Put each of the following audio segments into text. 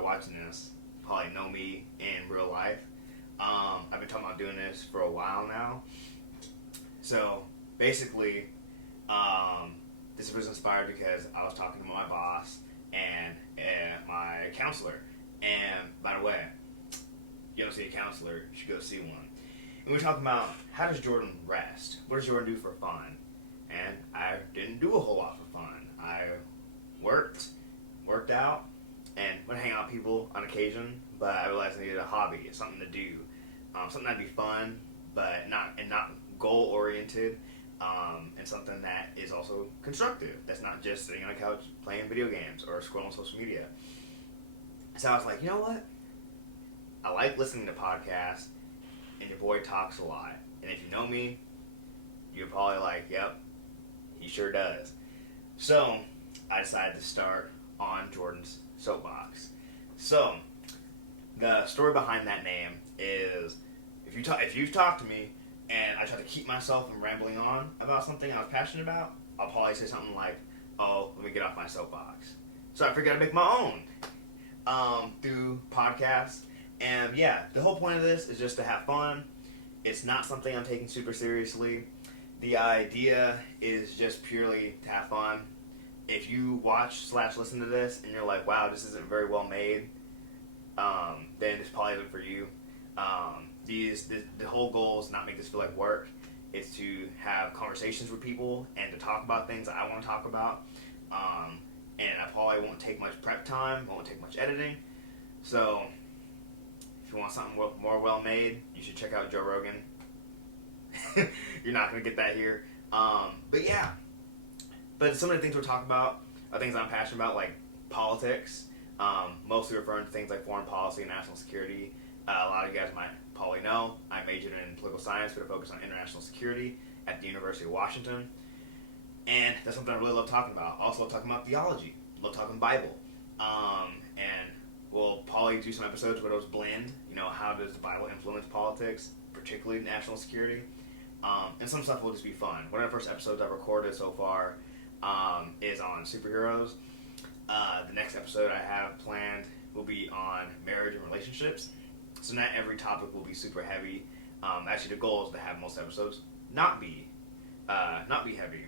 probably watching this probably know me in real life. I've been talking about doing this for a while now. So basically, this was inspired because I was talking to my boss and my counselor. And by the way, you don't see a counselor, you should go see one. And we were talking about how does Jordon rest? What does Jordon do for fun? And I didn't do a whole lot for fun. I worked out, and would hang out with people on occasion. But I realized I needed a hobby, something to do, something that'd be fun, but not goal oriented, and something that is also constructive. That's not just sitting on a couch playing video games or scrolling social media. So I was like, you know what? I like listening to podcasts, and your boy talks a lot. And if you know me, you're probably like, yep, he sure does. So I decided to start on Jordon's Soapbox. So the story behind that name is, if you've talked to me and I try to keep myself from rambling on about something I was passionate about, I'll probably say something like, oh, let me get off my soapbox. So I figured I'd make my own through podcasts. And yeah, the whole point of this is just to have fun. It's not something I'm taking super seriously. The idea is just purely to have fun. If you watch/listen to this and you're like, wow, this isn't very well made, then this probably isn't for you. The whole goal is not make this feel like work. It's to have conversations with people and to talk about things that I want to talk about. And I probably won't take much prep time, won't take much editing. So if you want something more well made, you should check out Joe Rogan. You're not going to get that here. But yeah. But some of the things we're talking about are things I'm passionate about, like politics, mostly referring to things like foreign policy and national security. A lot of you guys might probably know I majored in political science with a focus on international security at the University of Washington. And that's something I really love talking about. Also love talking about theology. Love talking Bible. And we'll probably do some episodes where those blend. You know, how does the Bible influence politics, particularly national security? And some stuff will just be fun. One of the first episodes I've recorded so far is on superheroes. The next episode I have planned will be on marriage and relationships. So not every topic will be super heavy. Actually, the goal is to have most episodes not be heavy,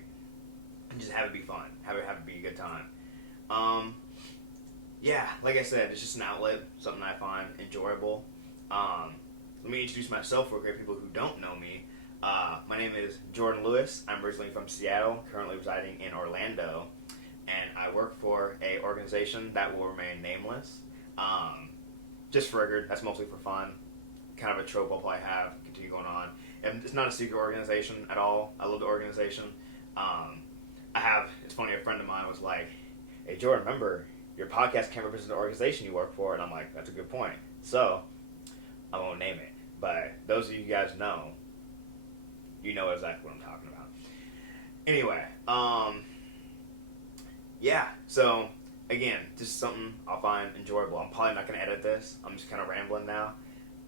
and just have it be fun. Have it be a good time. Yeah, like I said, it's just an outlet, something I find enjoyable. Let me introduce myself for great people who don't know me. My name is Jordon Lewis. I'm originally from Seattle, currently residing in Orlando, and I work for a organization that will remain nameless. Just for record, that's mostly for fun. Kind of a trope I'll probably have continue going on. And it's not a secret organization at all. I love the organization. It's funny, a friend of mine was like, hey Jordan, remember, your podcast can't represent the organization you work for. And I'm like, that's a good point. So, I won't name it. But those of you guys know, you know exactly what I'm talking about. Anyway, yeah, so again, just something I'll find enjoyable. I'm probably not going to edit this. I'm just kind of rambling now.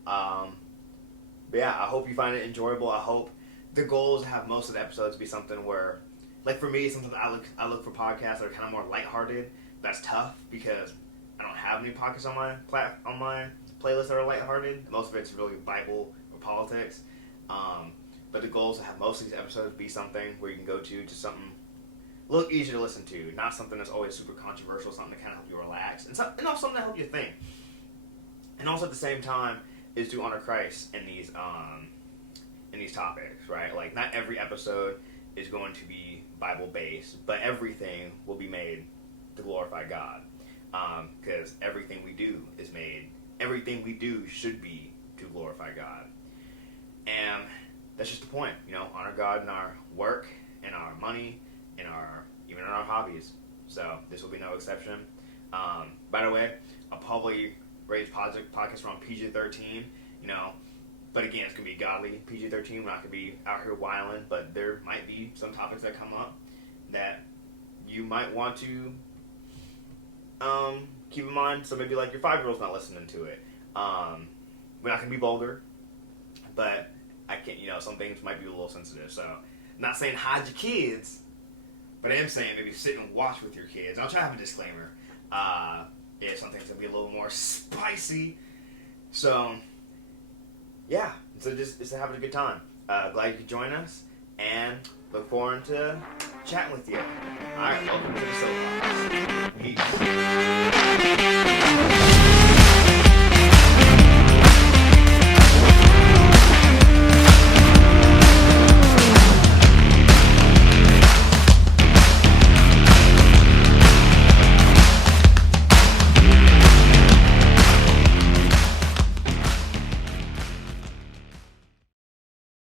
But yeah, I hope you find it enjoyable. I hope the goal is to have most of the episodes be something where, like for me, something I look for podcasts that are kind of more lighthearted. That's tough because I don't have any podcasts on my playlist that are lighthearted. Most of it's really Bible or politics. But the goal is to have most of these episodes be something where you can go to something a little easier to listen to, not something that's always super controversial, something to kind of help you relax, and also something to help you think. And also at the same time is to honor Christ in these topics, right? Like not every episode is going to be Bible based, but everything will be made to glorify God, because everything we do should be to glorify God, and that's just the point, honor God in our work, in our money, even in our hobbies. So this will be no exception. By the way, I'll probably raise podcasts around PG-13, but again, it's going to be godly PG-13. We're not going to be out here wilding, but there might be some topics that come up that you might want to keep in mind. So maybe like your 5-year-old's not listening to it. We're not going to be vulgar, but I can't, some things might be a little sensitive. So I'm not saying hide your kids, but I am saying maybe sit and watch with your kids. I'll try to have a disclaimer. if something's gonna be a little more spicy. So yeah, so just having a good time. Glad you could join us, and look forward to chatting with you. All right, welcome to the Soapbox. Peace.